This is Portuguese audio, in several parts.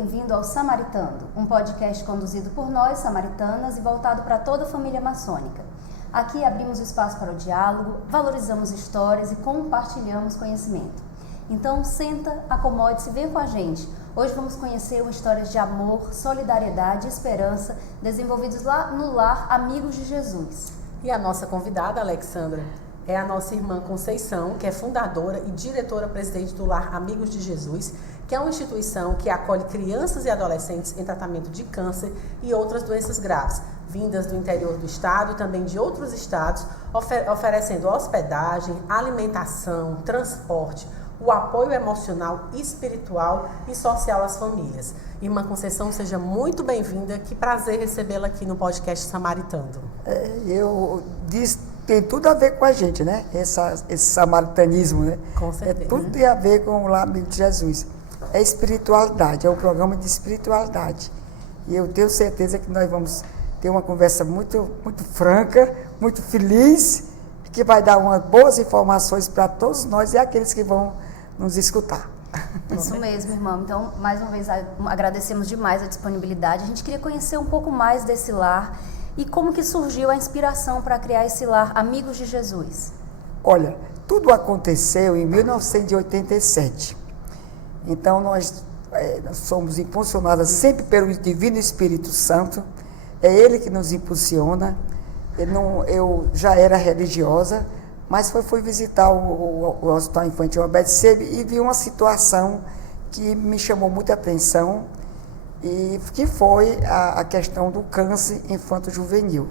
bem-vindo ao Samaritando, um podcast conduzido por nós, samaritanas, e voltado para toda a família maçônica. Aqui abrimos o espaço para o diálogo, valorizamos histórias e compartilhamos conhecimento. Então, senta, acomode-se e vem com a gente. Hoje vamos conhecer histórias de amor, solidariedade e esperança desenvolvidos lá no lar Amigos de Jesus. E a nossa convidada, Alexandra, é a nossa irmã Conceição, que é fundadora e diretora-presidente do Lar Amigos de Jesus, que é uma instituição que acolhe crianças e adolescentes em tratamento de câncer e outras doenças graves, vindas do interior do estado e também de outros estados, oferecendo hospedagem, alimentação, transporte, o apoio emocional, espiritual e social às famílias. Irmã Conceição, seja muito bem-vinda. Que prazer recebê-la aqui no podcast Samaritando. Eu disse, tem tudo a ver com a gente, né? Esse samaritanismo, né? Com certeza. Tudo tem a ver com o Lar Amigo de Jesus. É espiritualidade, é um programa de espiritualidade. E eu tenho certeza que nós vamos ter uma conversa muito, muito franca, muito feliz, que vai dar umas boas informações para todos nós e aqueles que vão nos escutar. Isso mesmo, irmã. Então, mais uma vez, agradecemos demais a disponibilidade. A gente queria conhecer um pouco mais desse lar e como que surgiu a inspiração para criar esse lar Amigos de Jesus. Olha, tudo aconteceu em 1987. Então, nós somos impulsionadas sempre pelo Divino Espírito Santo. É Ele que nos impulsiona. Eu já era religiosa, mas fui visitar o Hospital Infantil Albert Seib e vi uma situação que me chamou muita atenção, e que foi a questão do câncer infanto-juvenil.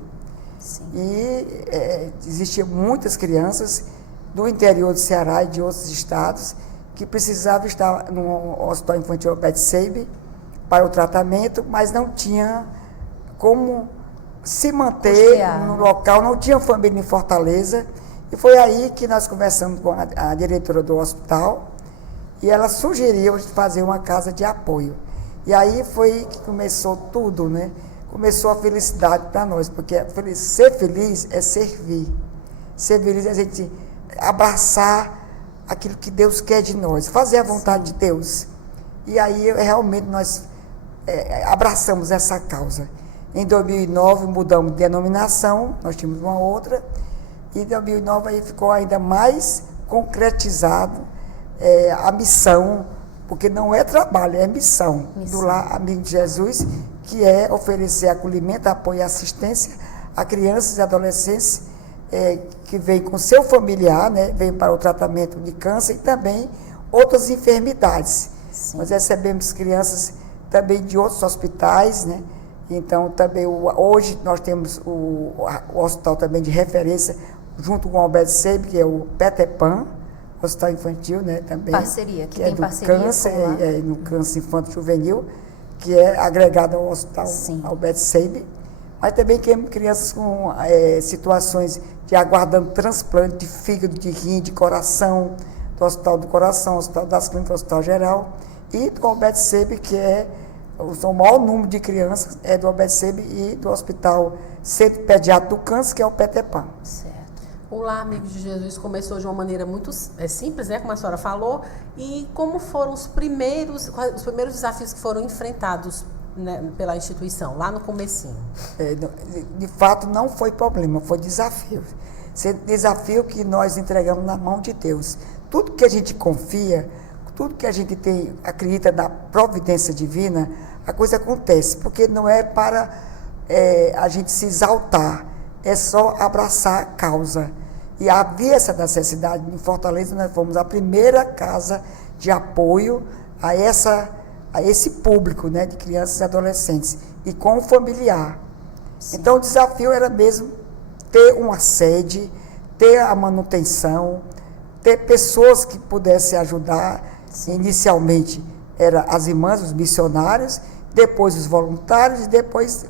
E existiam muitas crianças do interior do Ceará e de outros estados que precisavam estar no Hospital Infantil Albert Seib para o tratamento, mas não tinha como se manter no local, não tinha família em Fortaleza. E foi aí que nós conversamos com a diretora do hospital e ela sugeriu fazer uma casa de apoio. E aí foi que começou tudo, né? Começou a felicidade para nós, porque ser feliz é servir. Ser feliz é a gente abraçar aquilo que Deus quer de nós, fazer a vontade de Deus. E aí realmente nós abraçamos essa causa. Em 2009 mudamos de denominação, nós tínhamos uma outra, e em 2009 aí ficou ainda mais concretizado a missão, porque não é trabalho, é missão do Lar Amigo de Jesus, que é oferecer acolhimento, apoio e assistência a crianças e adolescentes que vêm com seu familiar, né, vêm para o tratamento de câncer e também outras enfermidades. Sim. Nós recebemos crianças também de outros hospitais, né? Então, também hoje nós temos o hospital também de referência, junto com o Albert Seib, que é o Petepan, hospital infantil, né, também. Parceria, que tem do parceria câncer, com no câncer infanto-juvenil, que é agregado ao hospital Albert Seib. Mas também temos crianças com situações de aguardando transplante de fígado, de rim, de coração, do Hospital do Coração, Hospital das Clínicas, Hospital Geral, e do Albert Seib, que é o maior número de crianças é do Albert Seib e do Hospital Centro Pediátrico do Câncer, que é o Petepan. Certo. O Lar Amigos de Jesus começou de uma maneira muito simples, né, como a senhora falou, e como foram os primeiros desafios que foram enfrentados, né, pela instituição, lá no comecinho? De fato, não foi problema, foi desafio. Desafio que nós entregamos na mão de Deus. Tudo que a gente confia, tudo que a gente acredita na providência divina, a coisa acontece, porque não é para a gente se exaltar, é só abraçar a causa. E havia essa necessidade. Em Fortaleza, nós fomos a primeira casa de apoio a esse público, né, de crianças e adolescentes, e com o familiar. Sim. Então, o desafio era mesmo ter uma sede, ter a manutenção, ter pessoas que pudessem ajudar. Sim. Inicialmente, eram as irmãs, os missionários, depois os voluntários e depois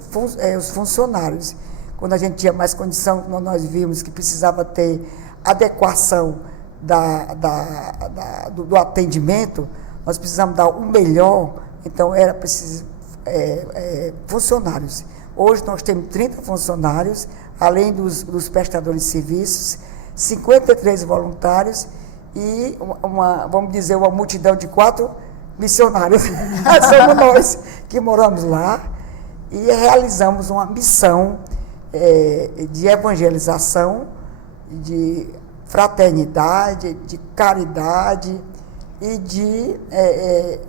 os funcionários. Quando a gente tinha mais condição, nós vimos que precisava ter adequação do atendimento, nós precisamos dar o melhor, então era preciso funcionários. Hoje nós temos 30 funcionários, além dos prestadores de serviços, 53 voluntários e vamos dizer, uma multidão de missionários. Somos nós que moramos lá e realizamos uma missão de evangelização, de fraternidade, de caridade e de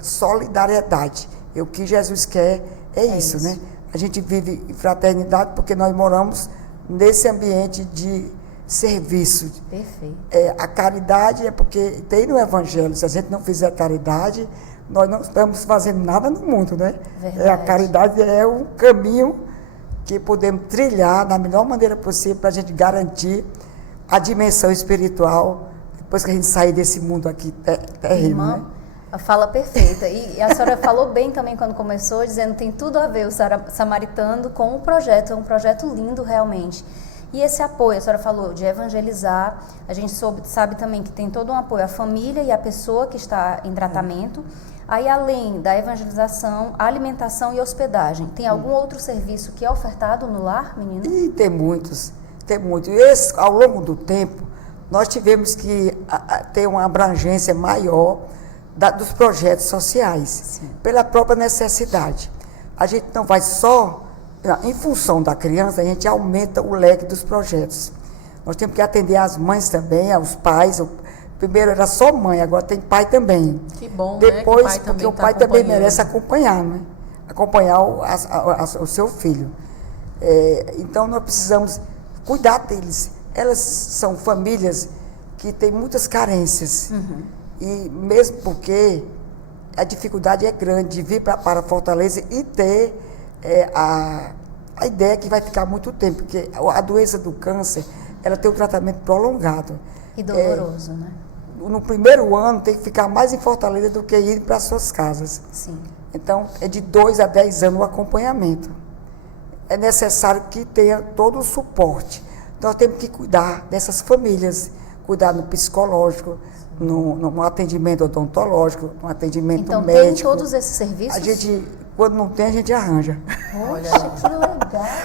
solidariedade. O que Jesus quer é isso, né? A gente vive em fraternidade porque nós moramos nesse ambiente de serviço. Perfeito. A caridade é porque tem no Evangelho, se a gente não fizer caridade, nós não estamos fazendo nada no mundo, né? A caridade é um caminho que podemos trilhar da melhor maneira possível para a gente garantir a dimensão espiritual depois que a gente sair desse mundo aqui terreno, né? A fala perfeita. E a senhora falou bem também quando começou, dizendo que tem tudo a ver o Samaritano com o projeto. É um projeto lindo, realmente. E esse apoio, a senhora falou de evangelizar, a gente sabe também que tem todo um apoio à família e à pessoa que está em tratamento. Aí, além da evangelização, alimentação e hospedagem, tem algum outro serviço que é ofertado no lar, menina? E tem muitos. E ao longo do tempo, nós tivemos que ter uma abrangência maior dos projetos sociais, sim, pela própria necessidade. A gente não vai só, em função da criança, a gente aumenta o leque dos projetos. Nós temos que atender as mães também, aos pais. Primeiro era só mãe, agora tem pai também. Que bom, depois, né? Porque o pai também merece acompanhar, né? Acompanhar o seu filho. Então, nós precisamos cuidar deles. Elas são famílias que têm muitas carências. Uhum. E mesmo porque a dificuldade é grande de vir para Fortaleza e ter a ideia que vai ficar muito tempo, porque a doença do câncer, ela tem um tratamento prolongado. E doloroso, né? No primeiro ano tem que ficar mais em Fortaleza do que ir para as suas casas. Sim. Então, é de 2 a 10 anos o acompanhamento. É necessário que tenha todo o suporte. Nós temos que cuidar dessas famílias, cuidar no psicológico, no atendimento odontológico, no atendimento então, médico. Então, tem todos esses serviços? A gente, quando não tem, a gente arranja. Poxa,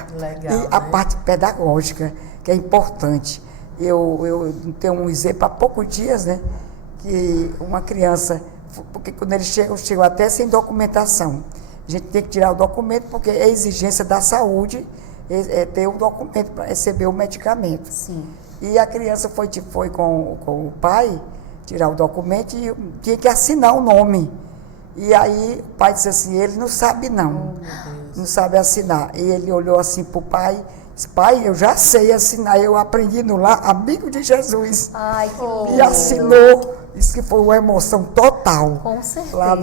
que legal. E a parte pedagógica, que é importante. Eu tenho um exemplo há poucos dias, né? Que uma criança, porque quando eles chegam até sem documentação. A gente tem que tirar o documento, porque é exigência da saúde ter um documento para receber o medicamento. Sim. E a criança foi com o pai tirar o documento e tinha que assinar o nome. E aí o pai disse assim, ele não sabe não, não sabe assinar. E ele olhou assim para o pai, disse, pai, eu já sei assinar, eu aprendi no lar, amigo de Jesus. Ai, que lindo. E assinou, disse que foi uma emoção total. Com certeza. Lá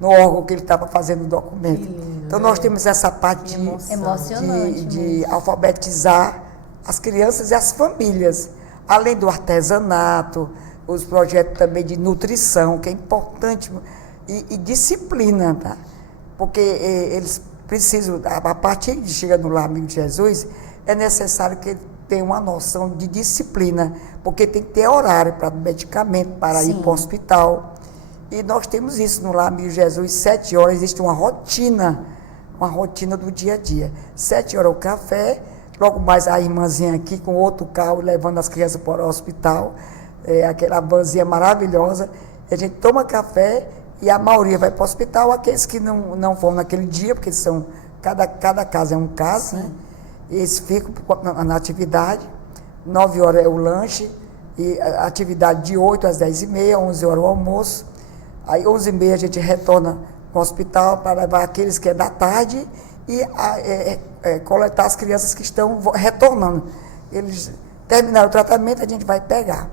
no órgão que ele estava fazendo o documento. Lindo, então nós temos essa parte emocionante de alfabetizar as crianças e as famílias, além do artesanato, os projetos também de nutrição, que é importante, e disciplina, tá? Porque eles precisam, a partir de chegar no Lar Amigo de Jesus, é necessário que tenham uma noção de disciplina, porque tem que ter horário para medicamento, para ir para o hospital. E nós temos isso no Lar Amigo de Jesus, 7 horas, existe uma rotina do dia a dia. 7 horas o café, logo mais a irmãzinha aqui com outro carro levando as crianças para o hospital, aquela vanzinha maravilhosa, a gente toma café e a maioria vai para o hospital, aqueles que não vão naquele dia, porque cada caso é um caso, né? Eles ficam na atividade, 9 horas é o lanche, e a atividade de 8 às 10h30, 11 horas o almoço, aí 11h30 a gente retorna no hospital para levar aqueles que é da tarde e coletar as crianças que estão retornando. Eles terminaram o tratamento, a gente vai pegar.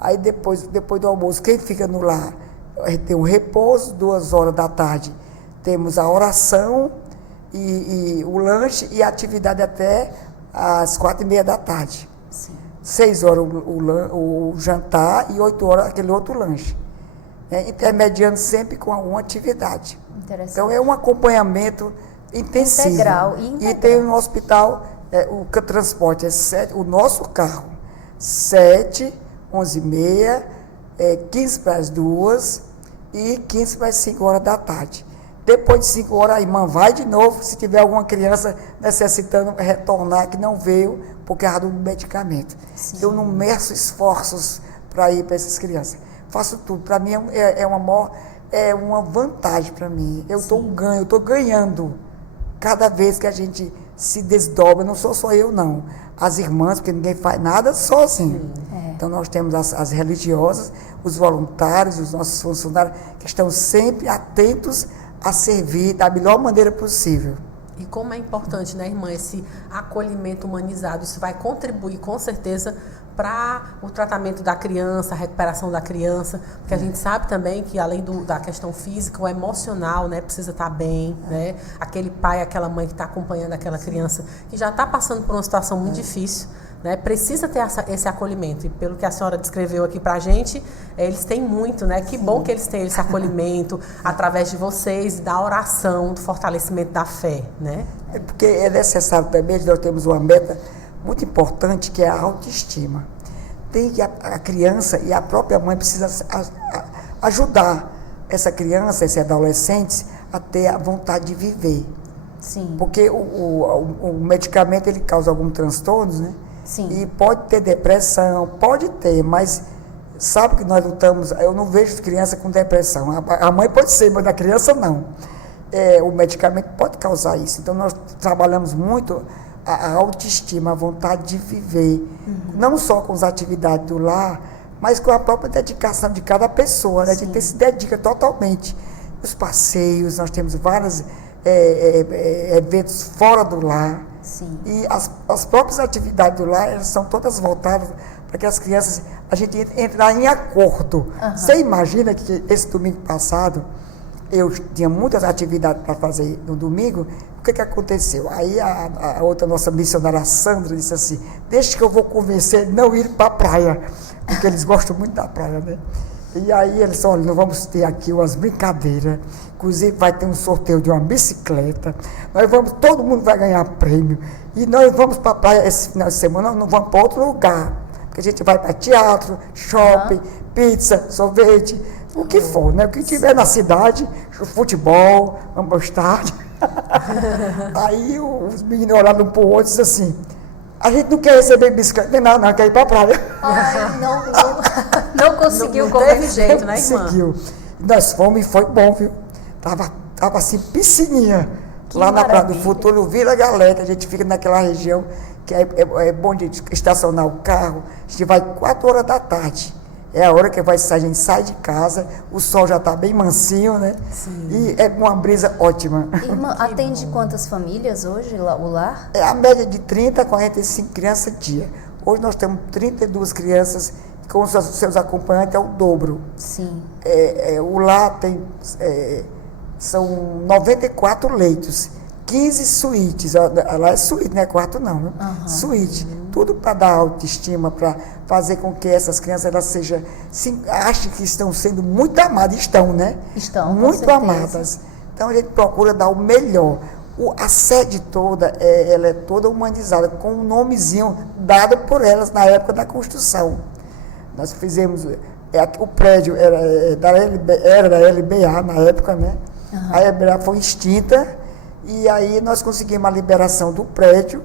Aí depois do almoço, quem fica no lar tem o repouso, 2 horas da tarde temos a oração e o lanche e a atividade até às 4h30 da tarde. Sim. 6 horas o jantar e 8 horas aquele outro lanche. Intermediando sempre com alguma atividade. Então é um acompanhamento intensivo. Integral. E tem no hospital, o transporte o nosso carro, 7, 11h30, 15 para as 2 e 15 para as 5 horas da tarde. Depois de 5 horas, a irmã vai de novo, se tiver alguma criança necessitando retornar, que não veio por causa do medicamento. Sim. Eu não meço esforços para ir para essas crianças. faço tudo. Para mim é uma vantagem para mim. Eu estou ganhando cada vez que a gente se desdobra. Não sou só eu, não. As irmãs, porque ninguém faz nada sozinho. Então nós temos as religiosas, os voluntários, os nossos funcionários, que estão sempre atentos a servir da melhor maneira possível. E como é importante, né, irmã, esse acolhimento humanizado, isso vai contribuir com certeza para o tratamento da criança, a recuperação da criança, porque a gente sabe também que além da questão física, o emocional, né, precisa estar bem, né, aquele pai, aquela mãe que está acompanhando aquela criança, que já está passando por uma situação muito difícil, né, precisa ter esse acolhimento, e pelo que a senhora descreveu aqui para a gente, eles têm muito, né, que bom que eles têm esse acolhimento através de vocês, da oração, do fortalecimento da fé, né. É porque é necessário também, nós temos uma meta muito importante, que é a autoestima. Tem que a criança e a própria mãe precisa ajudar essa criança, esse adolescente, a ter a vontade de viver. Sim. Porque o medicamento, ele causa alguns transtornos, né? Sim. E pode ter depressão, pode ter, mas sabe que nós lutamos, eu não vejo criança com depressão. A mãe pode ser, mas a criança não. O medicamento pode causar isso. Então nós trabalhamos muito a autoestima, a vontade de viver, não só com as atividades do lar, mas com a própria dedicação de cada pessoa, né? A gente se dedica totalmente. Os passeios, nós temos vários eventos fora do lar. Sim. E as próprias atividades do lar, elas são todas voltadas para que as crianças, a gente entrar em acordo. Você imagina que esse domingo passado, eu tinha muitas atividades para fazer no domingo. O que aconteceu? Aí a outra nossa missionária, a Sandra, disse assim, deixa que eu vou convencer não ir para a praia, porque eles gostam muito da praia, né? E aí eles disseram, olha, nós vamos ter aqui umas brincadeiras, inclusive vai ter um sorteio de uma bicicleta, todo mundo vai ganhar prêmio, e nós vamos para a praia esse final de semana, nós não vamos para outro lugar, porque a gente vai para teatro, shopping, pizza, sorvete, o que for, né? O que tiver na cidade, futebol, vamos para o estádio. Aí os meninos olharam um para o outro e disseram assim, a gente não quer receber bicicleta, não quer ir para a praia. Ai, não conseguiu não teve jeito, né, irmã? Conseguiu. Nós fomos e foi bom, viu? Tava assim, piscininha, que lá na Praia do maravilha. Futuro, Vila Galé, que a gente fica naquela região, que é bom de estacionar o carro, a gente vai 4 horas da tarde. É a hora que a gente sai de casa, o sol já está bem mansinho, né? Sim. E é uma brisa ótima. Irmã, atende quantas famílias hoje o lar? É a média de 30 a 45 crianças dia. Hoje nós temos 32 crianças, com os seus acompanhantes é o dobro. Sim. O lar são 94 leitos, 15 suítes. Lá é suíte, não é quarto não, né? Suíte. Tudo para dar autoestima, para fazer com que essas crianças elas achem que estão sendo muito amadas. Estão, né? Estão, muito com certeza. amadas. Então a gente procura dar o melhor. A sede toda, ela é toda humanizada, com um nomezinho dado por elas na época da construção. Nós fizemos, o prédio era da LBA na época, né? A LBA foi extinta, e aí nós conseguimos a liberação do prédio,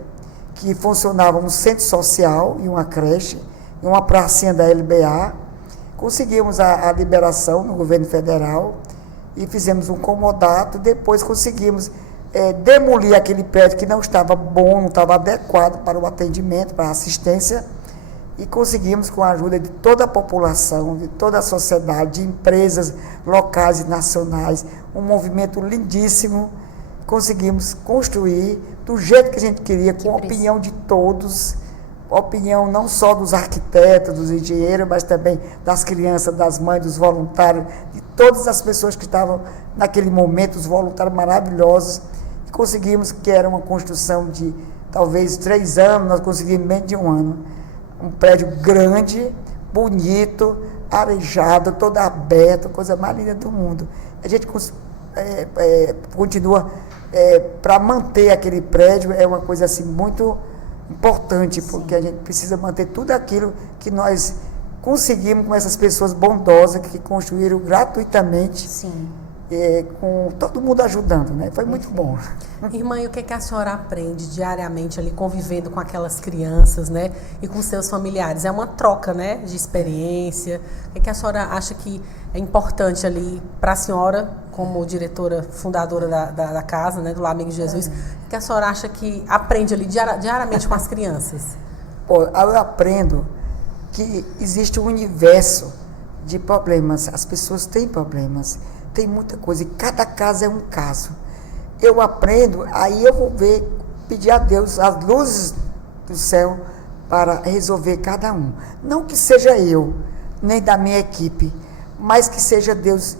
que funcionava um centro social e uma creche, e uma pracinha da LBA. Conseguimos a liberação no governo federal e fizemos um comodato. Depois conseguimos demolir aquele prédio que não estava bom, não estava adequado para o atendimento, para a assistência, e conseguimos, com a ajuda de toda a população, de toda a sociedade, de empresas locais e nacionais, um movimento lindíssimo, conseguimos construir do jeito que a gente queria, com a opinião de todos, opinião não só dos arquitetos, dos engenheiros, mas também das crianças, das mães, dos voluntários, de todas as pessoas que estavam naquele momento, os voluntários maravilhosos, e conseguimos, que era uma construção de talvez 3 anos, nós conseguimos menos de 1 ano. Um prédio grande, bonito, arejado, todo aberto, coisa mais linda do mundo. A gente continua, para manter aquele prédio, é uma coisa assim muito importante, porque a gente precisa manter tudo aquilo que nós conseguimos com essas pessoas bondosas que construíram gratuitamente. Sim. com todo mundo ajudando, né? Foi muito bom. Irmã, e o que é que a senhora aprende diariamente ali convivendo com aquelas crianças, né? E com seus familiares? É uma troca, né? De experiência. O que é que a senhora acha que é importante ali para a senhora, como diretora, fundadora da casa, né? Do Lar Amigos de Jesus? O que a senhora acha que aprende ali diariamente com as crianças? Pô, eu aprendo que existe um universo de problemas. As pessoas têm problemas. Tem muita coisa, e cada caso é um caso. Eu aprendo, aí eu vou pedir a Deus as luzes do céu para resolver cada um. Não que seja eu, nem da minha equipe, mas que seja Deus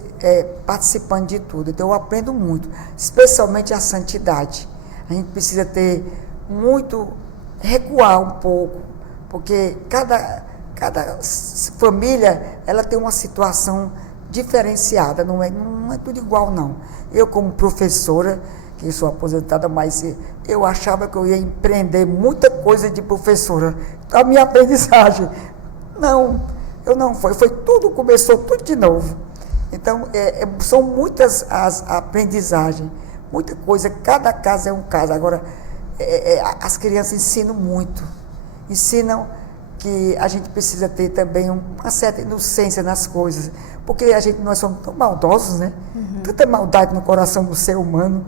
participando de tudo. Então eu aprendo muito, especialmente a santidade. A gente precisa recuar um pouco, porque cada família, ela tem uma situação diferenciada, não é tudo igual, não. Eu, como professora, que sou aposentada, mas eu achava que eu ia empreender muita coisa de professora. A minha aprendizagem, não, começou tudo de novo. Então, são muitas as aprendizagens, muita coisa, cada caso é um caso. Agora, as crianças ensinam muito, ensinam que a gente precisa ter também uma certa inocência nas coisas, porque nós somos tão maldosos, né? Tanta maldade no coração do ser humano,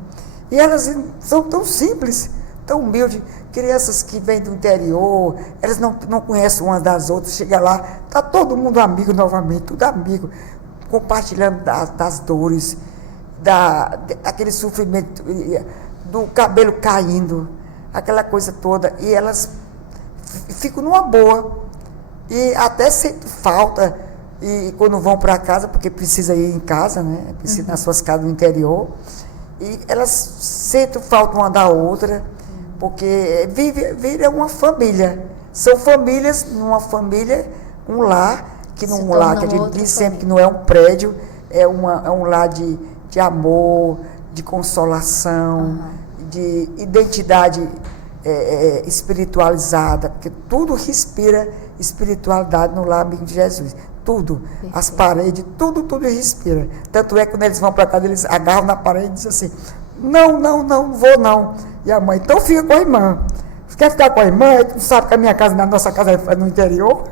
e elas são tão simples, tão humildes. Crianças que vêm do interior, elas não conhecem umas das outras, chega lá, está todo mundo amigo novamente, tudo amigo, compartilhando das dores, daquele sofrimento, do cabelo caindo, aquela coisa toda, e elas ficam numa boa, e até sentem falta, e quando vão para casa, porque precisa ir em casa, né? Precisa ir nas suas casas no interior, e elas sentem falta uma da outra, porque vive uma família, são famílias, numa família, um lar, que num lar que a gente diz sempre que não é um prédio, é um lar de amor, de consolação, de identidade espiritualizada, porque tudo respira espiritualidade no Lar Amigo de Jesus. Tudo. Perfeito. As paredes, tudo respira. Tanto é que quando eles vão para casa, eles agarram na parede e dizem assim, não vou não. E a mãe, então fica com a irmã. Quer ficar com a irmã? Tu sabe que a nossa casa é no interior.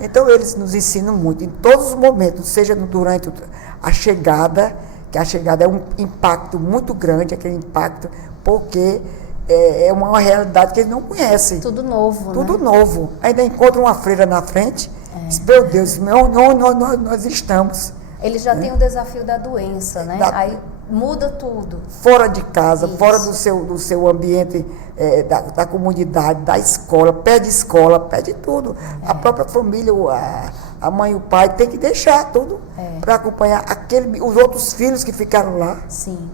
Então eles nos ensinam muito, em todos os momentos, seja durante a chegada, que a chegada é um impacto muito grande, aquele impacto, porque é uma realidade que eles não conhecem. Tudo novo, Tudo né? novo. Ainda encontra uma freira na frente, diz, meu Deus, nós estamos. Eles já têm o desafio da doença, né? Aí muda tudo. Fora de casa, Isso. fora do seu ambiente, da comunidade, da escola, pede tudo. A própria família, a mãe e o pai tem que deixar tudo para acompanhar os outros filhos que ficaram lá. Sim.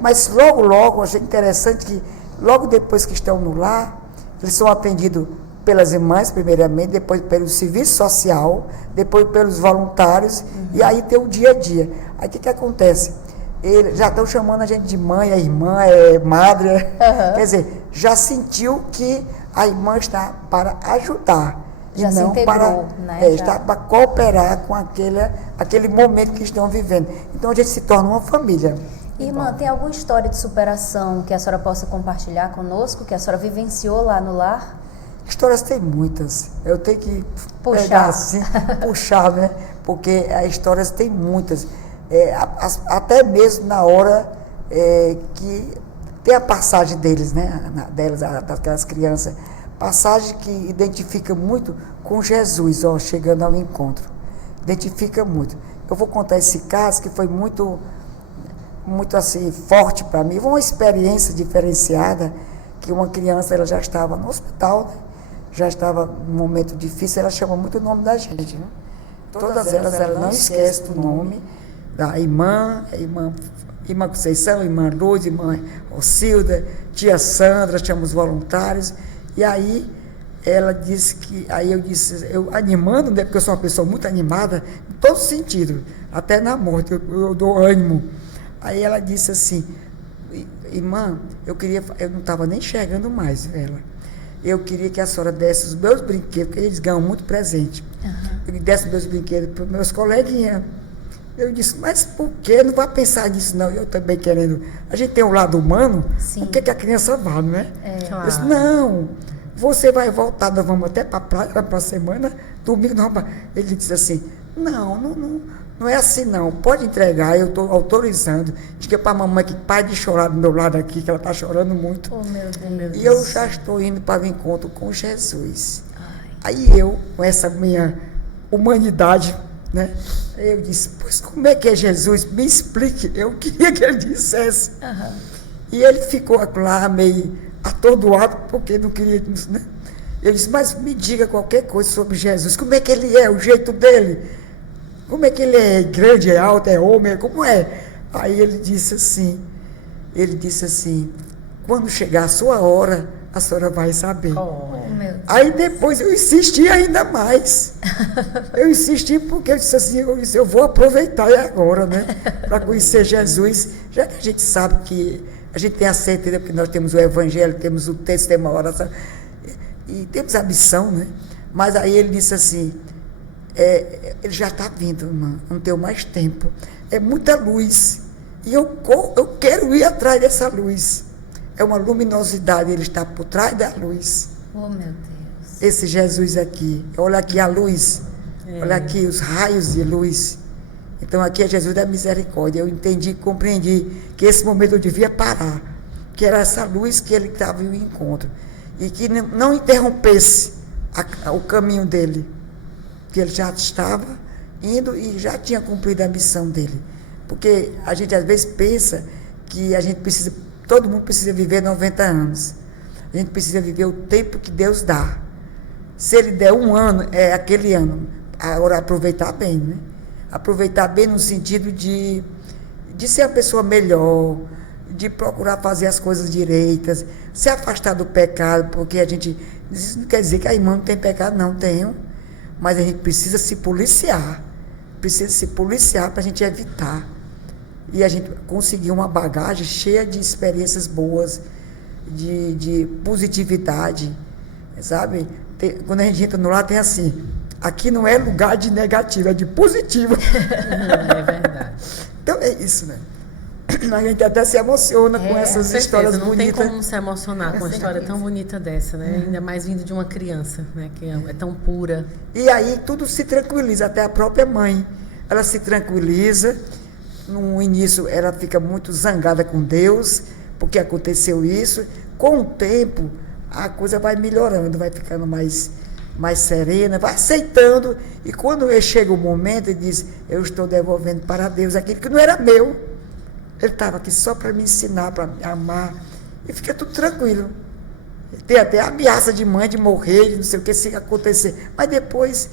Mas logo, achei interessante que logo depois que estão no lar, eles são atendidos pelas irmãs, primeiramente, depois pelo serviço social, depois pelos voluntários, e aí tem o dia a dia. Aí o que acontece? Eles já estão chamando a gente de mãe, a irmã, madre, quer dizer, já sentiu que a irmã está para ajudar. Já e se não integrou, né? Está para cooperar com aquele momento que estão vivendo. Então a gente se torna uma família. Irmã, tem alguma história de superação que a senhora possa compartilhar conosco, que a senhora vivenciou lá no lar? Histórias tem muitas. Eu tenho que puxar, assim, puxar, né? Porque as histórias tem muitas. Até mesmo na hora que tem a passagem deles, né? Daquelas crianças. Passagem que identifica muito com Jesus, chegando ao encontro. Identifica muito. Eu vou contar esse caso que foi muito assim, forte para mim. Foi uma experiência diferenciada, que uma criança ela já estava no hospital, né? Já estava num momento difícil, ela chama muito o nome da gente. Né? Todas elas, ela não esquece do nome da irmã Conceição, irmã Luz, irmã Ocilda, tia Sandra, chama os voluntários. E aí ela disse que, eu animando, né, porque eu sou uma pessoa muito animada, em todo sentido, até na morte, eu dou ânimo. Aí ela disse assim, irmã, eu não estava nem enxergando mais ela. Eu queria que a senhora desse os meus brinquedos, porque eles ganham muito presente. Eu desse os meus brinquedos para os meus coleguinhas. Eu disse, mas por que? Não vai pensar nisso, não. Eu também querendo. A gente tem um lado humano, por que a criança vai, não é? Claro. Eu disse, não, você vai voltar, nós vamos até para a praia, para a semana, domingo não. Ele disse assim, não é assim não, pode entregar, eu estou autorizando. Diga para a mamãe que pai de chorar do meu lado aqui, que ela está chorando muito. Oh, meu Deus. E eu já estou indo para o encontro com Jesus. Aí eu, com essa minha humanidade, né? Eu disse, pois como é que é Jesus? Me explique. Eu queria que ele dissesse. E ele ficou lá meio atordoado, porque não queria, né? Eu disse, mas me diga qualquer coisa sobre Jesus. Como é que ele é, o jeito dele? Como é que ele é grande, é alto, é homem, como é? Aí ele disse assim, quando chegar a sua hora, a senhora vai saber. Aí depois eu insisti ainda mais. Eu insisti porque eu disse assim, eu vou aproveitar agora, né? Para conhecer Jesus, já que a gente sabe que a gente tem a certeza, porque nós temos o Evangelho, temos o texto, temos a oração, e temos a missão, né? Mas aí ele disse assim, ele já está vindo, irmã, não tenho mais tempo. É muita luz. E eu quero ir atrás dessa luz. É uma luminosidade, ele está por trás da luz. Oh, meu Deus. Esse Jesus aqui, olha aqui a luz, olha aqui os raios de luz. Então aqui é Jesus da misericórdia. Eu entendi, compreendi que esse momento eu devia parar, que era essa luz que ele estava em encontro. E que não interrompesse o caminho dele, que ele já estava indo e já tinha cumprido a missão dele. Porque a gente às vezes pensa que a gente precisa, todo mundo precisa viver 90 anos. A gente precisa viver o tempo que Deus dá. Se ele der um ano, é aquele ano. Agora aproveitar bem, né? Aproveitar bem no sentido de ser uma pessoa melhor, de procurar fazer as coisas direitas, se afastar do pecado, porque a gente, isso não quer dizer que a irmã não tem pecado, não, tenho, mas a gente precisa se policiar para a gente evitar, e a gente conseguir uma bagagem cheia de experiências boas, de positividade, sabe? Quando a gente entra no lar tem assim, aqui não é lugar de negativo, é de positivo. É verdade. Então é isso, né? A gente até se emociona com essas histórias não bonitas. Não tem como se emocionar com uma história tão bonita dessa, né? Ainda mais vindo de uma criança, né? Que é tão pura. E aí tudo se tranquiliza, até a própria mãe. Ela se tranquiliza. No início ela fica muito zangada com Deus, porque aconteceu isso. Com o tempo, a coisa vai melhorando, vai ficando mais serena, vai aceitando. E quando chega o momento, ele diz, eu estou devolvendo para Deus aquilo que não era meu. Ele estava aqui só para me ensinar, para me amar. E fica tudo tranquilo. Tem até ameaça de mãe de morrer, de não sei o que, se acontecer. Mas depois,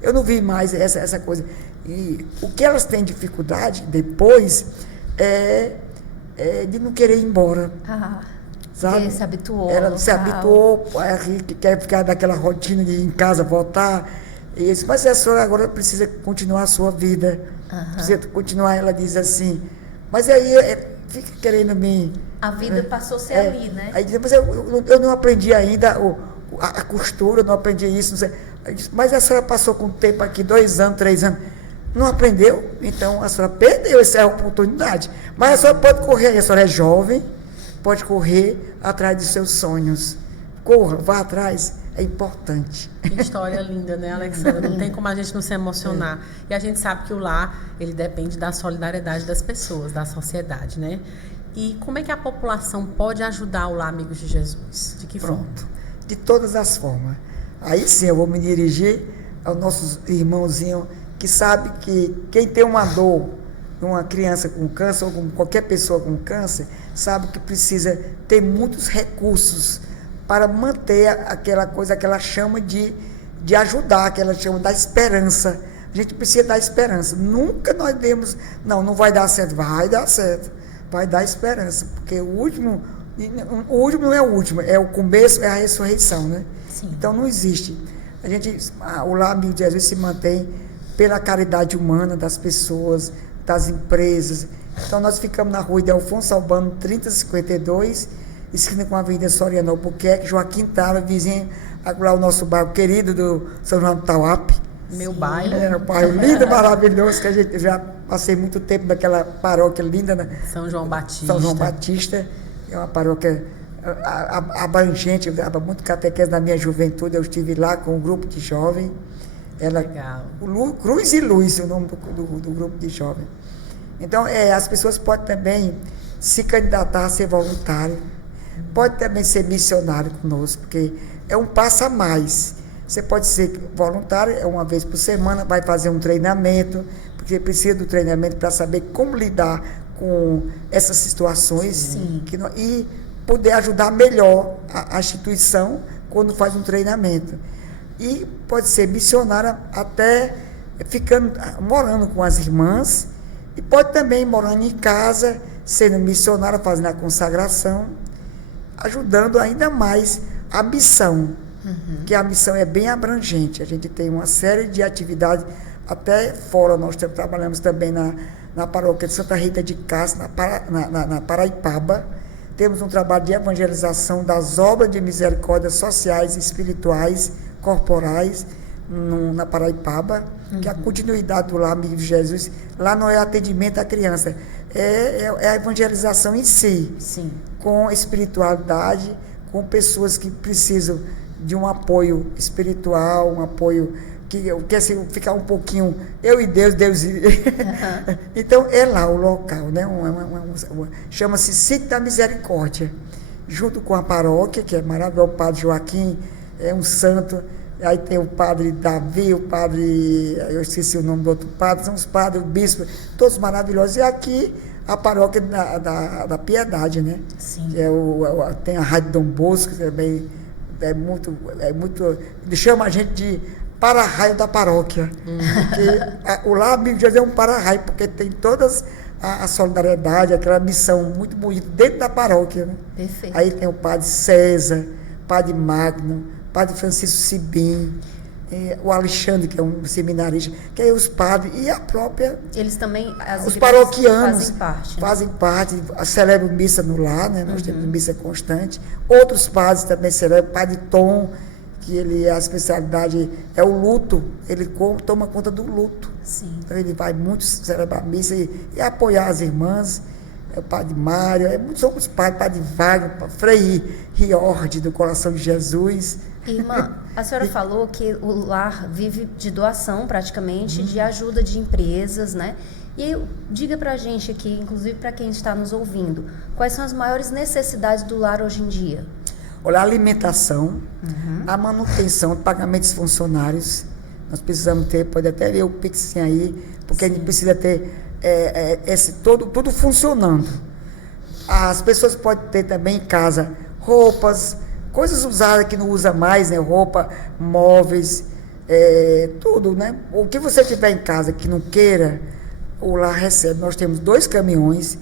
eu não vi mais essa coisa. E o que elas têm dificuldade depois é de não querer ir embora. Sabe? Porque se habituou. Ela se habituou, quer ficar daquela rotina de ir em casa, voltar. E eu disse, mas a senhora agora precisa continuar a sua vida. Precisa continuar, ela diz assim. Mas aí fica querendo me... A vida passou a ser ali, né? Aí diz, mas eu não aprendi ainda a costura, não aprendi isso, não sei. Aí diz, mas a senhora passou com o tempo aqui, 2 anos, 3 anos. Não aprendeu? Então a senhora perdeu essa oportunidade. Mas a senhora pode correr, a senhora é jovem, pode correr atrás dos seus sonhos. Corra, vá atrás. É importante. Que história linda, né, Alexandra? Não tem como a gente não se emocionar. E a gente sabe que o lar, ele depende da solidariedade das pessoas, da sociedade, né? E como é que a população pode ajudar o Lar Amigos de Jesus? De que forma? De todas as formas. Aí sim, eu vou me dirigir aos nossos irmãozinhos que sabe que quem tem uma dor, uma criança com câncer, ou qualquer pessoa com câncer, sabe que precisa ter muitos recursos para manter aquela coisa, aquela chama de ajudar, aquela chama da esperança. A gente precisa dar esperança. Nunca nós demos, não vai dar certo. Vai dar certo. Vai dar esperança. Porque o último não é o último, é o começo, é a ressurreição, né? Sim. Então não existe. O Lar Amigo de Jesus se mantém pela caridade humana das pessoas, das empresas. Então nós ficamos na rua Ildefonso Albano 3052, esquina com a Avenida Soriano Albuquerque, Joaquim Tava, vizinho lá o nosso bairro querido do São João do Tauape. Meu bairro. É um bairro lindo, maravilhoso, que a gente já passei muito tempo naquela paróquia linda, né? São João Batista. São João Batista, é uma paróquia abrangente, muito catequese na minha juventude, eu estive lá com um grupo de jovens. Legal. Cruz e Luz, o nome do grupo de jovens. Então, as pessoas podem também se candidatar a ser voluntário, pode também ser missionário conosco, porque é um passo a mais. Você pode ser voluntário, uma vez por semana, vai fazer um treinamento, porque precisa do treinamento para saber como lidar com essas situações e poder ajudar melhor a instituição quando faz um treinamento. E pode ser missionária até morando com as irmãs, e pode também morando em casa, sendo missionária, fazendo a consagração, ajudando ainda mais a missão, que a missão é bem abrangente. A gente tem uma série de atividades, até fora nós trabalhamos também na paróquia de Santa Rita de Castro, na Paraipaba. Temos um trabalho de evangelização das obras de misericórdia sociais, espirituais, corporais, na Paraipaba, que é a continuidade do Lar Amigo de Jesus. Lá não é atendimento à criança, é a evangelização em si, com espiritualidade, com pessoas que precisam de um apoio espiritual, um apoio que quer ficar um pouquinho eu e Deus e... Então é lá o local, né? Chama-se Sítio da Misericórdia, junto com a paróquia, que é maravilhoso. O padre Joaquim é um santo, aí tem o padre Davi, o padre, eu esqueci o nome do outro padre, são os padres, o bispo, todos maravilhosos. E aqui a paróquia da Piedade, né? Tem a Rádio Dom Bosco, que também é muito, chama a gente de para-raio da paróquia, porque o Lar Amigo de Jesus é um para-raio, porque tem todas a solidariedade, aquela missão muito bonita dentro da paróquia, né? Perfeito. Aí tem o padre César, padre Magno, padre Francisco Sibim, o Alexandre, que é um seminarista, que é os padres, e a própria... Eles também, os paroquianos fazem parte, celebram missa no lar, né? Nós temos missa constante. Outros padres também celebram, o padre Tom, que a especialidade é o luto, ele toma conta do luto. Então ele vai muito celebrar missa e apoiar as irmãs. O padre Mário, são os padres, padre Wagner, Frei Riorde, do Coração de Jesus. Irmã, a senhora falou que o lar vive de doação, praticamente, de ajuda de empresas, né? E diga pra gente aqui, inclusive para quem está nos ouvindo, quais são as maiores necessidades do lar hoje em dia? Olha, a alimentação, a manutenção, pagamentos funcionários. Nós precisamos ter, pode até ver o Pix aí, porque a gente precisa ter tudo funcionando. As pessoas podem ter também em casa roupas, coisas usadas que não usa mais, né? Roupa, móveis, tudo, né? O que você tiver em casa que não queira, o lar recebe. Nós temos 2 caminhões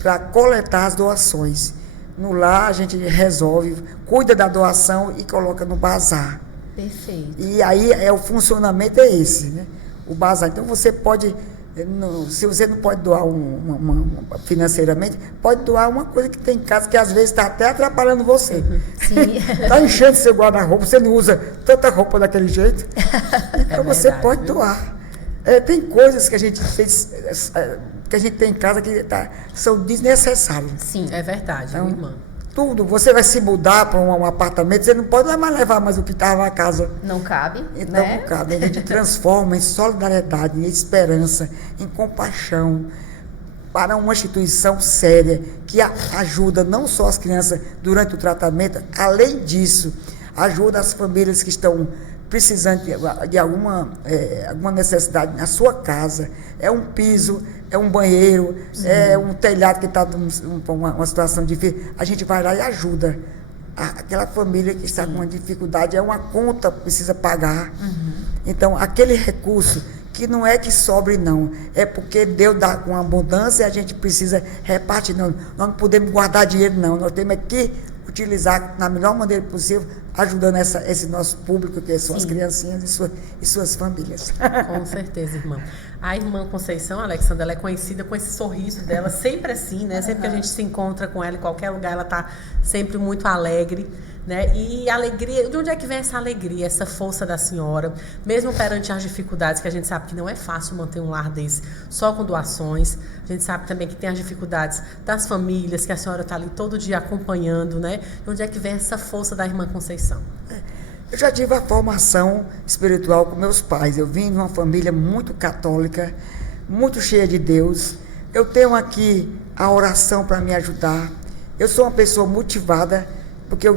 para coletar as doações. No lar a gente resolve, cuida da doação e coloca no bazar. Perfeito. E aí o funcionamento é esse, né? O bazar. Então você pode, se você não pode doar financeiramente, pode doar uma coisa que tem em casa que às vezes está até atrapalhando você. Está enchendo seu guarda-roupa, você não usa tanta roupa daquele jeito. Então você pode doar. Tem coisas que a gente fez, que a gente tem em casa que são desnecessárias. Sim, é verdade, então, irmã. Tudo, você vai se mudar para um apartamento, você não pode mais levar mais o que estava na casa. Não cabe, então, né? Não cabe. A gente transforma em solidariedade, em esperança, em compaixão, para uma instituição séria, que ajuda não só as crianças durante o tratamento, além disso, ajuda as famílias que estão precisando de alguma necessidade na sua casa. É um piso, é um banheiro, é um telhado que está uma situação difícil. A gente vai lá e ajuda aquela família que está com uma dificuldade, é uma conta que precisa pagar. Então, aquele recurso que não é que sobre, não, é porque Deus dá com abundância e a gente precisa repartir. Nós não podemos guardar dinheiro, não. Nós temos que utilizar na melhor maneira possível, ajudando esse nosso público, que são as criancinhas e suas famílias. Com certeza, irmã. A irmã Conceição, a Alexandra, ela é conhecida com esse sorriso dela, sempre assim, né? Sempre que a gente se encontra com ela em qualquer lugar, ela está sempre muito alegre, né? E alegria, de onde é que vem essa alegria, essa força da senhora, mesmo perante as dificuldades, que a gente sabe que não é fácil manter um lar desse só com doações, a gente sabe também que tem as dificuldades das famílias, que a senhora está ali todo dia acompanhando, né? De onde é que vem essa força da irmã Conceição? Eu já tive a formação espiritual com meus pais. Eu vim de uma família muito católica, muito cheia de Deus. Eu tenho aqui a oração para me ajudar. Eu sou uma pessoa motivada, porque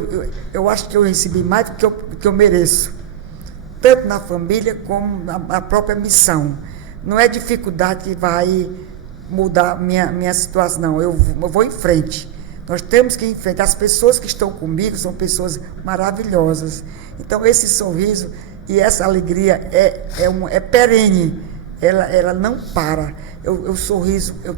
eu acho que eu recebi mais do que eu mereço, tanto na família como na própria missão. Não é dificuldade que vai mudar minha situação, não. Eu vou em frente. Nós temos que ir em frente. As pessoas que estão comigo são pessoas maravilhosas. Então, esse sorriso e essa alegria é perene. Ela não para. Eu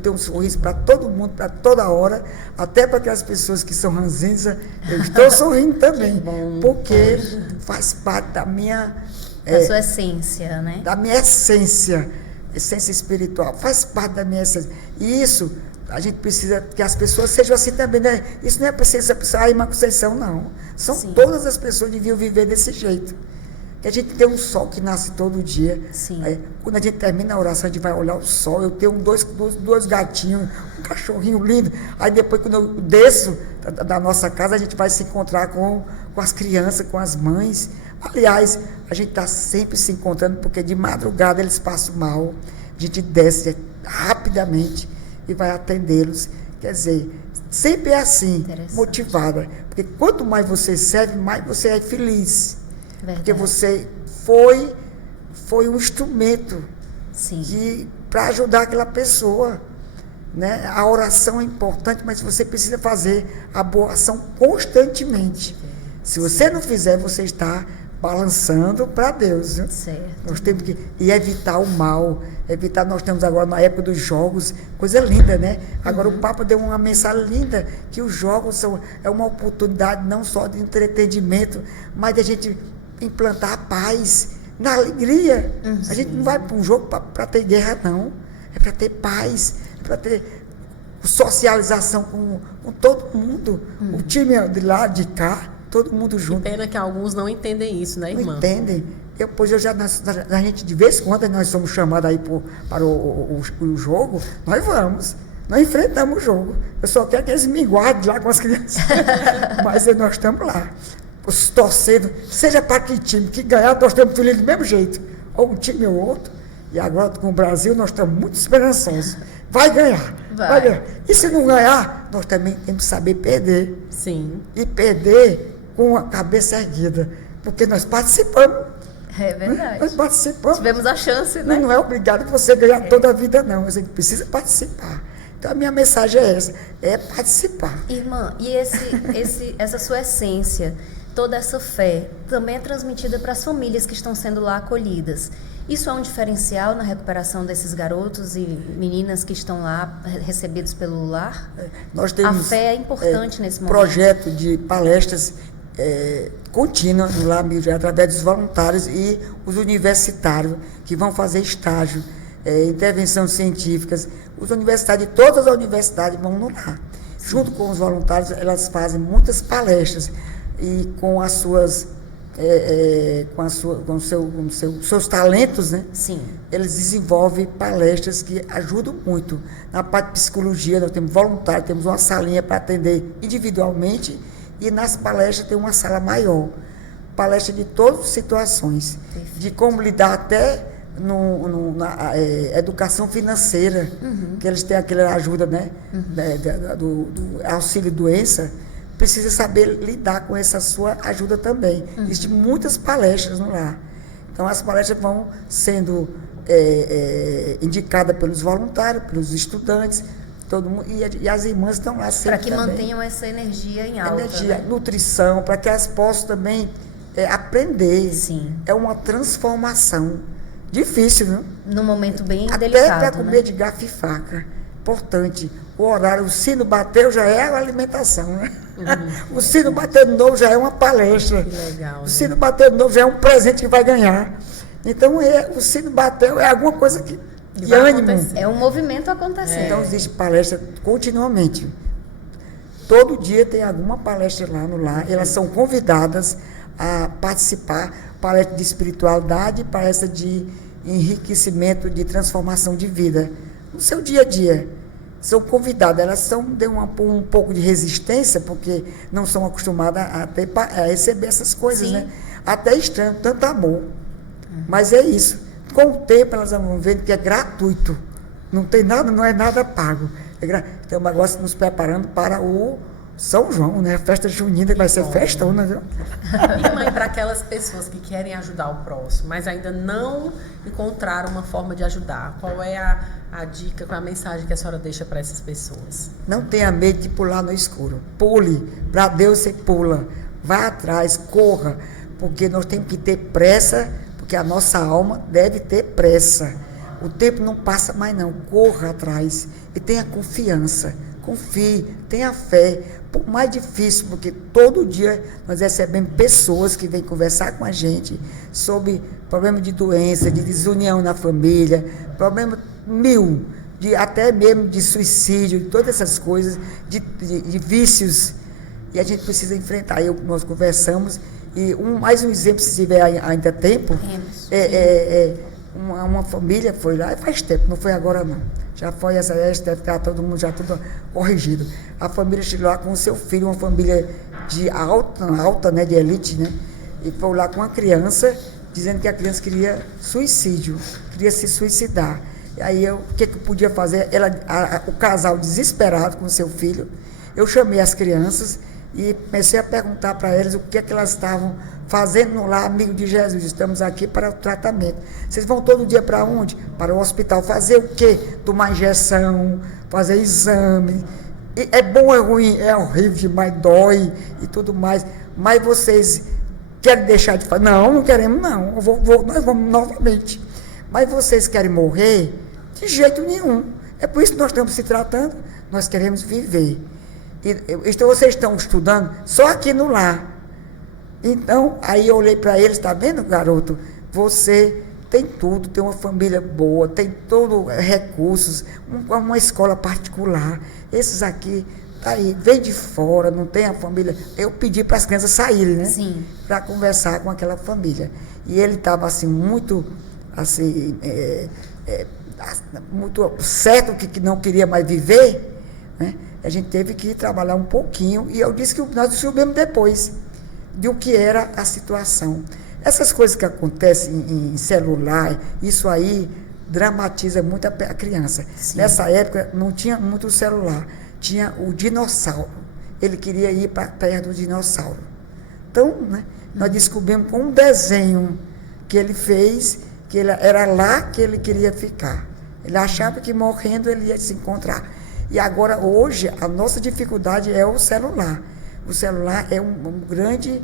tenho um sorriso para todo mundo, para toda hora, até para aquelas pessoas que são ranzinhas, eu estou sorrindo também, porque faz parte da minha... Da sua essência, né? Da minha essência espiritual, faz parte da minha essência. E isso, a gente precisa que as pessoas sejam assim também, né? Isso não é precisa a irmã Conceição, não. São Sim. Todas as pessoas deviam viver desse jeito. Que a gente tem um sol que nasce todo dia. Sim. Quando a gente termina a oração, a gente vai olhar o sol. Eu tenho dois gatinhos, um cachorrinho lindo. Aí depois, quando eu desço da nossa casa, a gente vai se encontrar com as crianças, com as mães. Aliás, a gente está sempre se encontrando, porque de madrugada eles passam mal. A gente desce rapidamente e vai atendê-los. Quer dizer, sempre é assim, motivada. Porque quanto mais você serve, mais você é feliz. Verdade. Porque você foi um instrumento para ajudar aquela pessoa, né? A oração é importante, mas você precisa fazer a boa ação constantemente. Se você não fizer, você está balançando para Deus. Viu? Certo. Nós temos que evitar o mal. Nós estamos agora na época dos jogos, coisa linda, né? Agora o Papa deu uma mensagem linda, que os jogos é uma oportunidade não só de entretenimento, mas de a gente implantar a paz, na alegria. A gente não vai para um jogo para ter guerra, não. É para ter paz, é para ter socialização com todo mundo. O time de lá, de cá, todo mundo junto. Que pena que alguns não entendem isso, né, irmã? Não entendem. A gente, de vez em quando, nós somos chamados aí para o jogo, nós vamos. Nós enfrentamos o jogo. Eu só quero que eles me guardem lá com as crianças. Mas nós estamos lá. Torcendo, seja para que time que ganhar, nós estamos felizes do mesmo jeito, ou um time ou outro. E agora com o Brasil nós estamos muito esperançosos. Vai ganhar. E se não ganhar, nós também temos que saber perder. Sim. E perder com a cabeça erguida, porque nós participamos. É verdade. Nós participamos. Tivemos a chance, né? Não é obrigado você ganhar toda a vida, não. Você precisa participar. Então a minha mensagem é essa, é participar. Irmã, e essa sua essência, toda essa fé, também é transmitida para as famílias que estão sendo lá acolhidas. Isso é um diferencial na recuperação desses garotos e meninas que estão lá recebidos pelo lar? Nós temos, a fé é importante nesse momento. Projeto de palestras contínuas no Lar Amigo de Jesus, através dos voluntários e os universitários que vão fazer estágio, intervenções científicas. Os universitários de todas as universidades vão no lar. Sim. Junto com os voluntários, elas fazem muitas palestras e com as suas seus talentos, né? Sim. Eles desenvolvem palestras que ajudam muito. Na parte de psicologia, nós temos voluntários, temos uma salinha para atender individualmente, e nas palestras tem uma sala maior. Palestra de todas as situações, de como lidar até na educação financeira, que eles têm aquela ajuda, né? Do auxílio doença. Precisa saber lidar com essa sua ajuda também. Existem muitas palestras no lar. Então, as palestras vão sendo indicadas pelos voluntários, pelos estudantes, todo mundo, e as irmãs estão lá sempre. Para que também mantenham essa energia em alta. Energia, né? Nutrição, para que elas possam também aprender. Sim. É uma transformação. Difícil, viu? Num momento bem até delicado. Até para comer, né? De garfo e faca. Importante. O horário, o sino bateu, já é a alimentação, né? O sino bateu de novo, já é uma palestra. Que legal, o sino bateu de novo, já é um presente que vai ganhar. Então, o sino bateu, é alguma coisa que ânimo. É um movimento acontecendo. Então, existe palestra continuamente. todo dia tem alguma palestra lá no lar. Elas são convidadas a participar, palestra de espiritualidade, palestra de enriquecimento, de transformação de vida. No seu dia a dia, são convidadas. Elas dão um pouco de resistência, porque não são acostumadas a receber essas coisas, Sim. né? Até estranho, tanto amor. Mas é isso. Com o tempo, elas vão vendo que é gratuito. Não tem nada, não é nada pago. Então, agora nos preparando para o São João, né? A festa junina, que vai ser festona, viu? E, mãe, para aquelas pessoas que querem ajudar o próximo, mas ainda não encontraram uma forma de ajudar, qual é a dica, qual é a mensagem que a senhora deixa para essas pessoas? Não tenha medo de pular no escuro. Pule. Para Deus você pula. Vá atrás, corra. Porque nós temos que ter pressa, porque a nossa alma deve ter pressa. O tempo não passa mais não. Corra atrás. E tenha confiança. Confie, tenha fé. Por mais difícil, porque todo dia nós recebemos pessoas que vêm conversar com a gente sobre problema de doença, de desunião na família, problema mil, até mesmo de suicídio, de todas essas coisas, de vícios. E a gente precisa enfrentar. Nós conversamos, e mais um exemplo, se tiver ainda tempo, uma família foi lá, faz tempo, não foi agora não. Já foi deve estar todo mundo já tudo corrigido. A família chegou lá com o seu filho, uma família de alta, né, de elite, né? E foi lá com uma criança, dizendo que a criança queria suicídio, queria se suicidar. E aí o que eu podia fazer? O casal desesperado com o seu filho, eu chamei as crianças e comecei a perguntar para elas o que é que elas estavam fazendo no lar Amigo de Jesus. Estamos aqui para o tratamento. Vocês vão todo dia para onde? Para o hospital. Fazer o quê? Tomar injeção, fazer exame. E é bom, é ruim, é horrível demais, dói e tudo mais. Mas vocês querem deixar de fazer? Não, não queremos não. Nós vamos novamente. Mas vocês querem morrer? De jeito nenhum. É por isso que nós estamos se tratando. Nós queremos viver. Então, vocês estão estudando só aqui no lar. Então, aí eu olhei para eles, está vendo, garoto? Você tem tudo, tem uma família boa, tem todos recursos, uma escola particular. Esses aqui, tá aí, vem de fora, não tem a família. Eu pedi para as crianças saírem, né? Sim. Para conversar com aquela família. E ele estava assim, muito muito certo que não queria mais viver, né? A gente teve que trabalhar um pouquinho, e eu disse que nós descobrimos depois de o que era a situação. Essas coisas que acontecem em celular, isso aí dramatiza muito a criança. Sim. Nessa época não tinha muito celular, tinha o dinossauro. Ele queria ir para a terra do dinossauro. Então, né, nós descobrimos com um desenho que ele fez, que era lá que ele queria ficar. Ele achava que morrendo ele ia se encontrar. E agora, hoje, a nossa dificuldade é o celular. O celular é um grande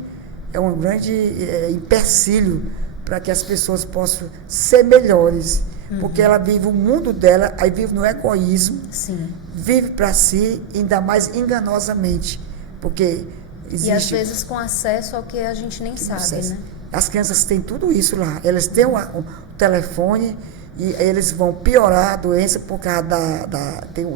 empecilho para que as pessoas possam ser melhores. Porque ela vive o mundo dela, aí vive no egoísmo. Sim. Vive para si, ainda mais enganosamente. Porque existe... E às vezes com acesso ao que a gente nem sabe, né? As crianças têm tudo isso lá. Elas têm o telefone e eles vão piorar a doença por causa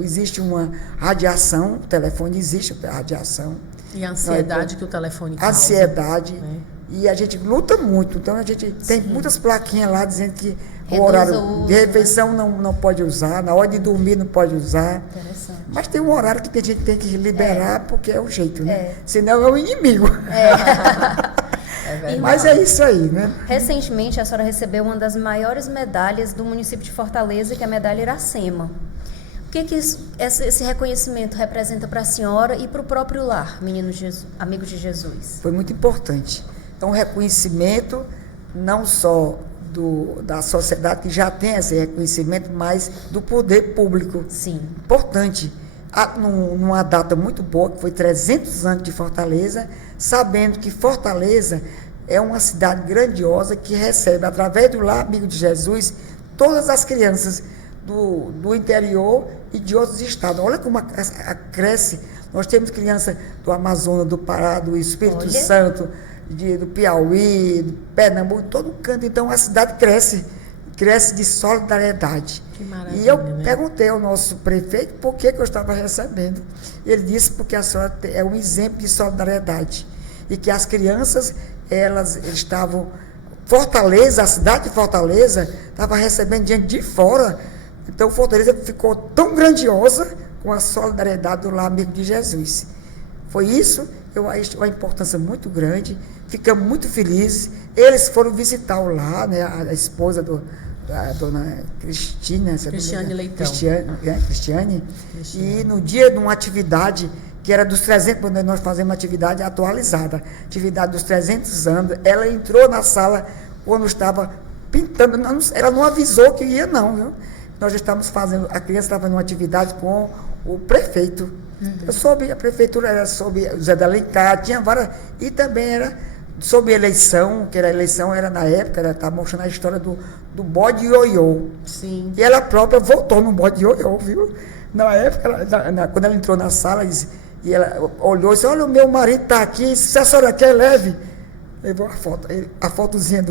existe uma radiação, o telefone existe radiação. E a ansiedade que o telefone causa. Ansiedade. Né? E a gente luta muito. Então, a gente tem muitas plaquinhas lá dizendo que o horário de refeição não pode usar, na hora de dormir não pode usar. Interessante. Mas tem um horário que a gente tem que liberar, porque é o jeito, né? Senão é o inimigo. Mas é isso aí, né? Recentemente, a senhora recebeu uma das maiores medalhas do município de Fortaleza, que é a medalha Iracema. O que esse reconhecimento representa para a senhora e para o próprio lar, Amigos de Jesus? Foi muito importante. É um reconhecimento não só da sociedade, que já tem esse reconhecimento, mas do poder público. Sim. Importante. Numa data muito boa, que foi 300 anos de Fortaleza, sabendo que Fortaleza é uma cidade grandiosa que recebe, através do Lar Amigo de Jesus, todas as crianças do interior e de outros estados. Olha como cresce. Nós temos crianças do Amazonas, do Pará, do Espírito Santo, do Piauí, do Pernambuco, todo canto. Então a cidade cresce cresce de solidariedade. Que maravilha, E eu né? perguntei ao nosso prefeito por que eu estava recebendo. Ele disse porque a senhora é um exemplo de solidariedade. E que as crianças, elas estavam... Fortaleza, a cidade de Fortaleza, estava recebendo gente de fora. Então, Fortaleza ficou tão grandiosa com a solidariedade do Lar Amigo de Jesus. Foi isso, eu acho uma importância muito grande. Ficamos muito felizes. Eles foram visitar o lar, né, a esposa da dona Cristina. Cristiane Leitão. Cristiane. E no dia de uma atividade que era dos 300, quando nós fazemos uma atividade atualizada, atividade dos 300 anos, ela entrou na sala quando estava pintando, ela não avisou que ia não, viu? Nós estávamos fazendo, a criança estava fazendo uma atividade com o prefeito. Eu soube, a prefeitura era sobre o Zé de Alencar, tinha várias, e também era sobre eleição, que a eleição era na época, ela estava mostrando a história do bode ioiô. Sim. E ela própria votou no bode ioiô, viu? Na época, quando ela entrou na sala, e ela olhou e disse, olha, o meu marido está aqui, se a senhora quer, leve. Levou a fotozinha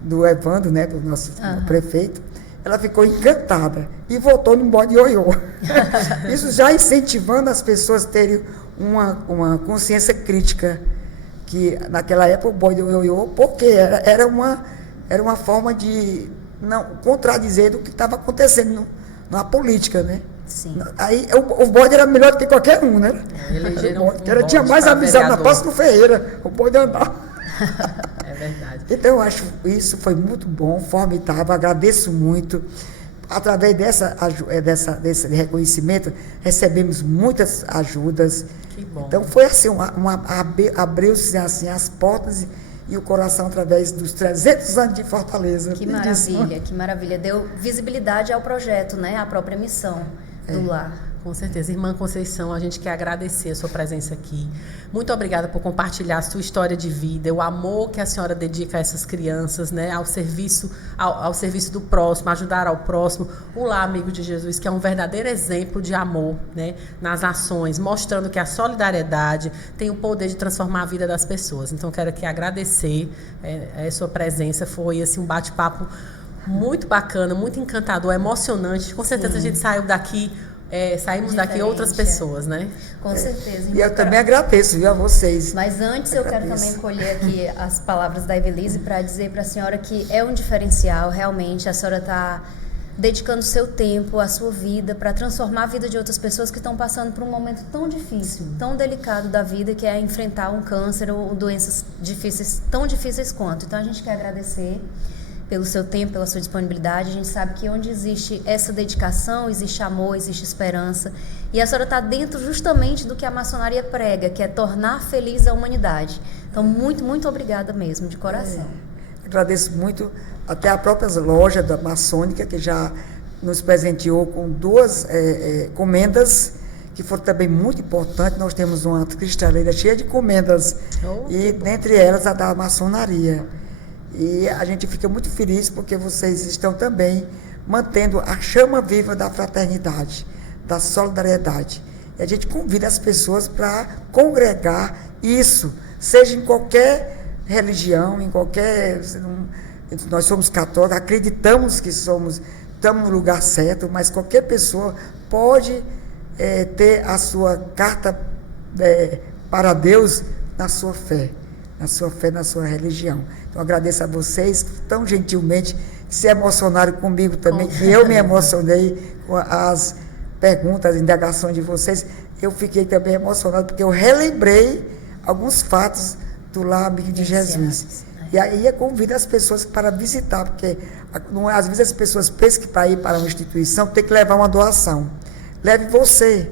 do Evandro, né, do nosso prefeito. Ela ficou encantada e votou no bode ioiô. Isso já incentivando as pessoas a terem uma consciência crítica, que naquela época o bode ioiô, porque era uma forma de não contradizer do que estava acontecendo na política, né? Sim. Aí o bode era melhor do que qualquer um, né? Elegeram Tinha mais amizade na Praça do Ferreira, o bode andava. É verdade. Então, eu acho isso foi muito bom, formidável, agradeço muito. Através desse reconhecimento, recebemos muitas ajudas. Que bom. Então, foi assim, abriu-se assim, as portas e o coração através dos 300 anos de Fortaleza. Que maravilha, que maravilha. Deu visibilidade ao projeto, né? À própria missão do lar. Com certeza. Irmã Conceição, a gente quer agradecer a sua presença aqui. Muito obrigada por compartilhar a sua história de vida, o amor que a senhora dedica a essas crianças, né, ao serviço do próximo, ajudar ao próximo. O Lar Amigo de Jesus, que é um verdadeiro exemplo de amor, né, nas ações, mostrando que a solidariedade tem o poder de transformar a vida das pessoas. Então, quero aqui agradecer a sua presença. Foi assim, um bate-papo muito bacana, muito encantador, emocionante. Com certeza a gente saiu daqui... saímos daqui outras pessoas, né? Com certeza. E eu também agradeço, viu, a vocês. Mas antes eu quero também colher aqui as palavras da Evelise para dizer para a senhora que é um diferencial, realmente, a senhora está dedicando seu tempo, a sua vida para transformar a vida de outras pessoas que estão passando por um momento tão difícil, tão delicado da vida, que é enfrentar um câncer ou doenças difíceis, tão difíceis quanto. Então a gente quer agradecer pelo seu tempo, pela sua disponibilidade. A gente sabe que onde existe essa dedicação, existe amor, existe esperança. E a senhora está dentro justamente do que a maçonaria prega, que é tornar feliz a humanidade. Então, muito, muito obrigada mesmo, de coração. Agradeço muito até a própria loja da Maçônica, que já nos presenteou com 2 comendas, que foram também muito importantes. Nós temos uma cristaleira cheia de comendas, e dentre elas a da maçonaria. E a gente fica muito feliz porque vocês estão também mantendo a chama viva da fraternidade, da solidariedade. E a gente convida as pessoas para congregar isso, seja em qualquer religião, em qualquer... Nós somos católicos, acreditamos que estamos no lugar certo, mas qualquer pessoa pode ter a sua carta para Deus na sua fé, na sua religião. Então, agradeço a vocês, tão gentilmente, que se emocionaram comigo também, que eu me emocionei com as perguntas, as indagações de vocês. Eu fiquei também emocionado, porque eu relembrei alguns fatos do Lar Amigo de Jesus. E aí eu convido as pessoas para visitar, porque às vezes as pessoas pensam que para ir para uma instituição tem que levar uma doação. Leve você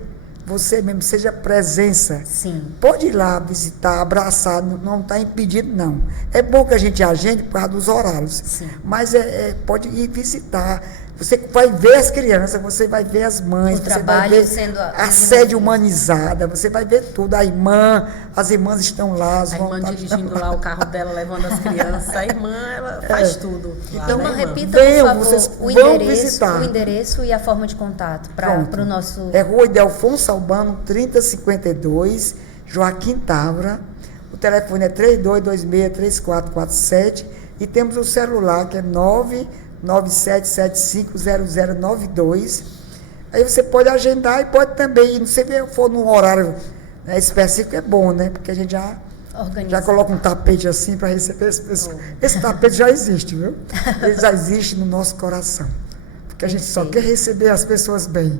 mesmo, seja presença. Sim. Pode ir lá visitar, abraçar, não está impedido, não. É bom que a gente agende por causa dos horários. Sim. Mas pode ir visitar. Você vai ver as crianças, você vai ver as mães, O você trabalho vai ver sendo a sede humanizada, você vai ver tudo. As irmãs estão lá. A irmã dirigindo lá o carro dela, levando as crianças. A irmã, ela faz tudo. Então, lá, né, repita, Venham, por favor, vocês o vão endereço, visitar. o endereço e a forma de contato para o nosso... É Rua Idelfonso Albano, 3052, Joaquim Távora. O telefone é 3226-3447 e temos o celular que é 97750092. Aí você pode agendar e pode também, se você for num horário, né, específico, é bom, né? Porque a gente já coloca um tapete assim para receber as pessoas. Esse tapete já existe, viu? Ele já existe no nosso coração. Porque a gente só quer receber as pessoas bem.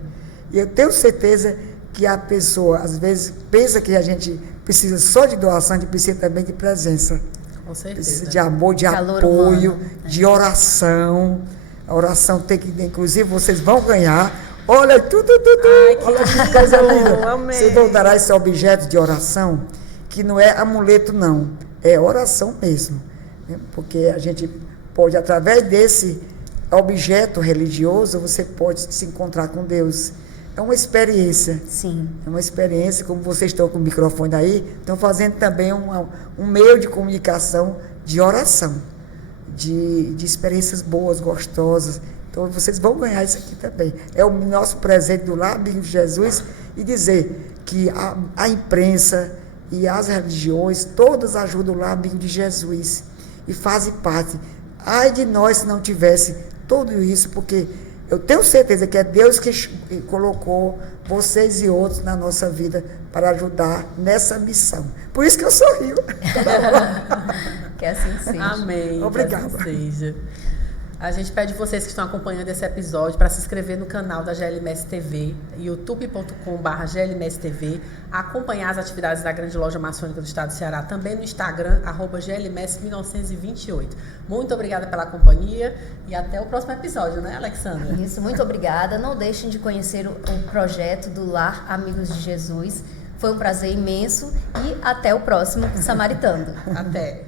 E eu tenho certeza que a pessoa, às vezes, pensa que a gente precisa só de doação, a gente precisa também de presença. Com certeza. Precisa de amor, de calor apoio, humano, de oração. A oração tem que, inclusive, vocês vão ganhar. Olha, olha que coisa linda. Amém. Vocês vão dar esse objeto de oração, que não é amuleto, não. É oração mesmo. Né? Porque a gente pode, através desse objeto religioso, você pode se encontrar com Deus. É uma experiência. Sim. É uma experiência, como vocês estão com o microfone aí, estão fazendo também um meio de comunicação de oração, de experiências boas, gostosas. Então, vocês vão ganhar isso aqui também. É o nosso presente do Lar Amigos de Jesus, e dizer que a imprensa e as religiões, todas ajudam o Lar Amigos de Jesus e fazem parte. Ai de nós se não tivesse tudo isso, porque eu tenho certeza que é Deus que colocou vocês e outros na nossa vida para ajudar nessa missão. Por isso que eu sorrio. Que assim seja. Amém. Obrigada. Que assim seja. A gente pede vocês que estão acompanhando esse episódio para se inscrever no canal da GLMS TV, youtube.com/GLMS TV, acompanhar as atividades da Grande Loja Maçônica do Estado do Ceará, também no Instagram, @GLMS1928. Muito obrigada pela companhia e até o próximo episódio, né, Alexandra? Isso, muito obrigada. Não deixem de conhecer o projeto do Lar Amigos de Jesus. Foi um prazer imenso e até o próximo Samaritando. Até.